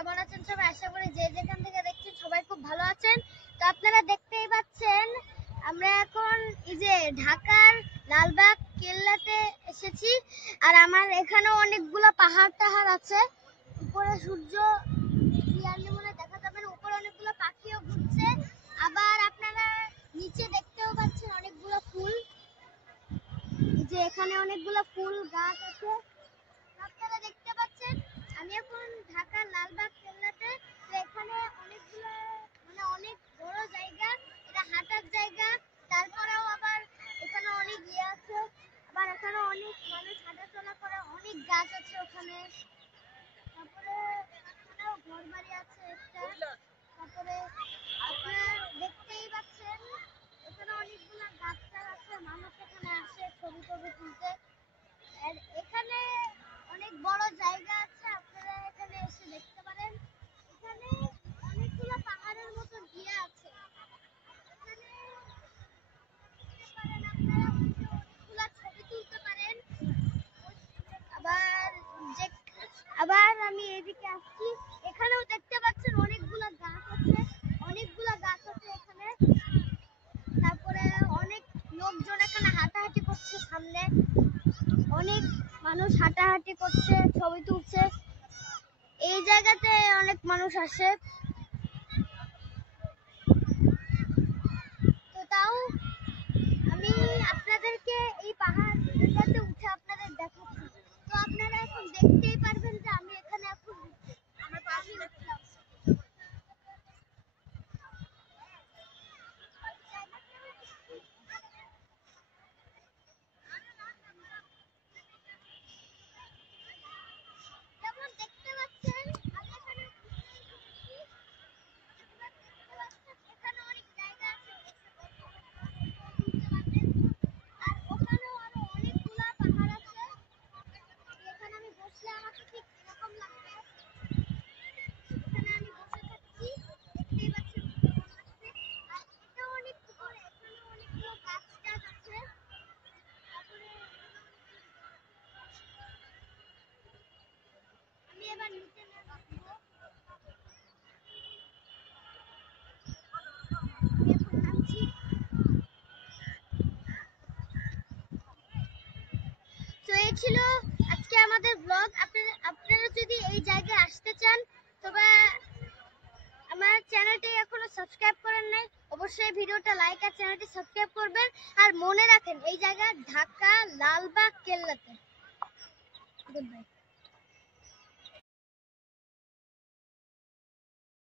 কেমন আছেন সবাই? আশা করি যে যেখান থেকে দেখছেন সবাই খুব ভালো আছেন। তো আপনারা দেখতেই পাচ্ছেন আমরা এখন এই যে ঢাকার লালবাগ কেল্লাতে এসেছি। আর আমার এখানেও অনেকগুলো পাহাড় আছে। উপরে সূর্য ক্লিয়ারলি মনে দেখা যাবে না। উপরে অনেকগুলো পাখিও ঘুরছে। আবার আপনারা নিচে দেখতেও পাচ্ছেন অনেকগুলো ফুল। এই যে এখানে অনেকগুলো ফুল গাছ আছে আপনারা দেখতে পাচ্ছেন। আমি এখন ঢাকার লালবাগ কেল্লাতে। তো এখানে অনেকগুলো অনেক বড় জায়গা, এটা হাঁটার জায়গা। তারপরেও আবার এখানে অনেক আছে, আবার এখানে অনেক মানুষ হাঁটাচলা করে, অনেক গাছ আছে ওখানে। তারপরে এখানেও ঘর বাড়ি আছে একটা। তারপরে আপনারা দেখতেই পাচ্ছেন এখানে অনেকগুলো গাছটার আছে, মানুষ এখানে আসে ছবি তুলতে। আর এখানে অনেক বড় জায়গা আছে, আপনারা এখানে এসে দেখতে পারেন। এখানে অনেকগুলো পাহাড়ের মতো ঘিরা আছে। এখানে আপনারা অনেকগুলো ছবি তুলতে পারেন। আবার আমি এদিকে আসছি, এখানেও দেখতে পাচ্ছেন অনেকগুলো গাছ আছে, এখানে। তারপরে অনেক লোকজন এখানে হাঁটাহাঁটি করছে, সামনে অনেক মানুষ হাঁটাহাঁটি করছে, ছবি তুলছে। এই জায়গাতে অনেক মানুষ আসে। তো তাও আমি আপনাদেরকে এই পাহাড়টাতে উঠে আপনাদের দেখাচ্ছি। তো আপনারা এখন দেখতেই পারবেন যে আমি এখানে এখন আমার পাশে দেখলাম। যেমন দেখতে পাচ্ছেন আমি এখানে এখানে অনেক জায়গা আছে, আর ওখানেও আরো অনেকগুলা পাহাড় আছে। এখানে আমি বসলে আমাকে ঠিক এরকম লাগবে। এখানে আমি বসে থাকছি, দেখতেই পাচ্ছেন আর এটা অনেক উপরে, এখানে অনেকগুলো গাছ টাছ আছে। তারপরে আমি এবার নিচে নামবো। এখন নামছি। তো এই ছিল আজকে আমাদের ব্লগ। আপনারা যদি এই জায়গায় আসতে চান তবে আমার চ্যানেলটি এখনো সাবস্ক্রাইব করেন নাই, অবশ্যই ভিডিওটা লাইক আর চ্যানেলটি সাবস্ক্রাইব করবেন। আর মনে রাখেন এই জায়গা ঢাকা লালবাগ কেল্লাতে। Good bye.